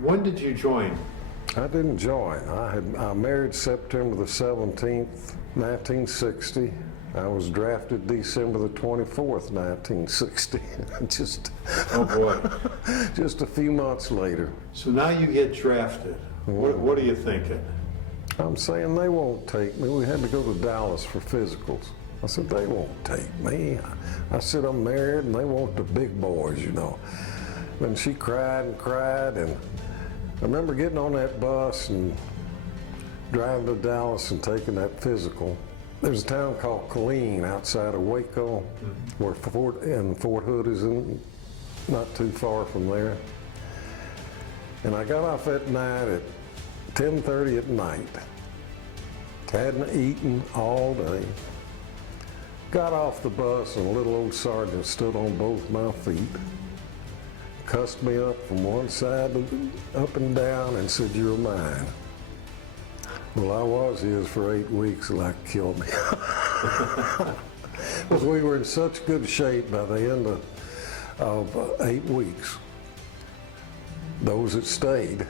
When did you join? I didn't join. I married September the 17th, 1960. I was drafted December the 24th, 1960. Oh boy. Just a few months later. So now you get drafted. What are you thinking? I'm saying they won't take me. We had to go to Dallas for physicals. I said, they won't take me. I said, I'm married and they want the big boys, you know. And she cried and cried, and I remember getting on that bus and driving to Dallas and taking that physical. There's a town called Killeen outside of Waco, where Fort Hood is not too far from there. And I got off that night at 10:30 at night. Hadn't eaten all day. Got off the bus and a little old sergeant stood on both my feet, cussed me up from one side up and down and said, "You're mine." Well, I was his for 8 weeks, like killed me. Because we were in such good shape by the end of 8 weeks. Those that stayed.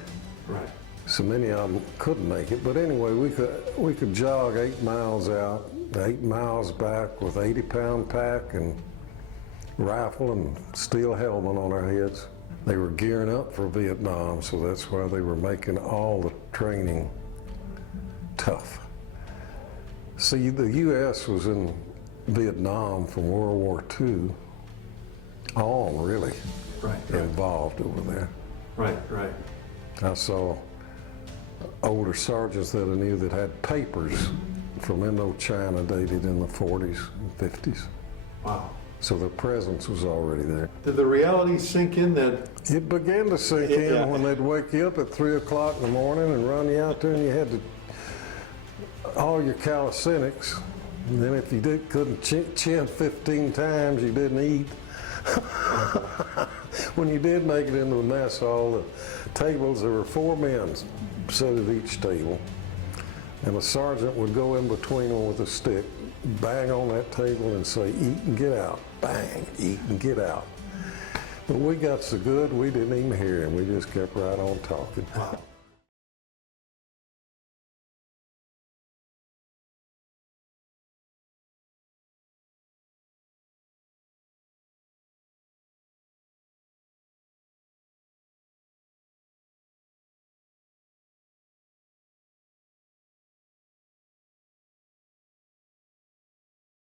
Right. So many of them couldn't make it, but anyway, we could jog 8 miles out, 8 miles back with 80-pound pack and rifle and steel helmet on our heads. They were gearing up for Vietnam, so that's why they were making all the training tough. See, the U.S. was in Vietnam from World War II on, really, Right. involved over there. Right. Right. I saw older sergeants that I knew that had papers from Indochina dated in the 40s and 50s. Wow. So their presence was already there. Did the reality sink in that? It began to sink in Yeah. when they'd wake you up at 3 o'clock in the morning and run you out there and you had to, all your calisthenics. And then if you couldn't chin 15 times, you didn't eat. When you did make it into the mess hall, the tables, there were 4 men sat at each table. And a sergeant would go in between them with a stick, bang on that table and say, "Eat and get out." Bang, eat and get out. But we got so good, we didn't even hear him. We just kept right on talking. Wow.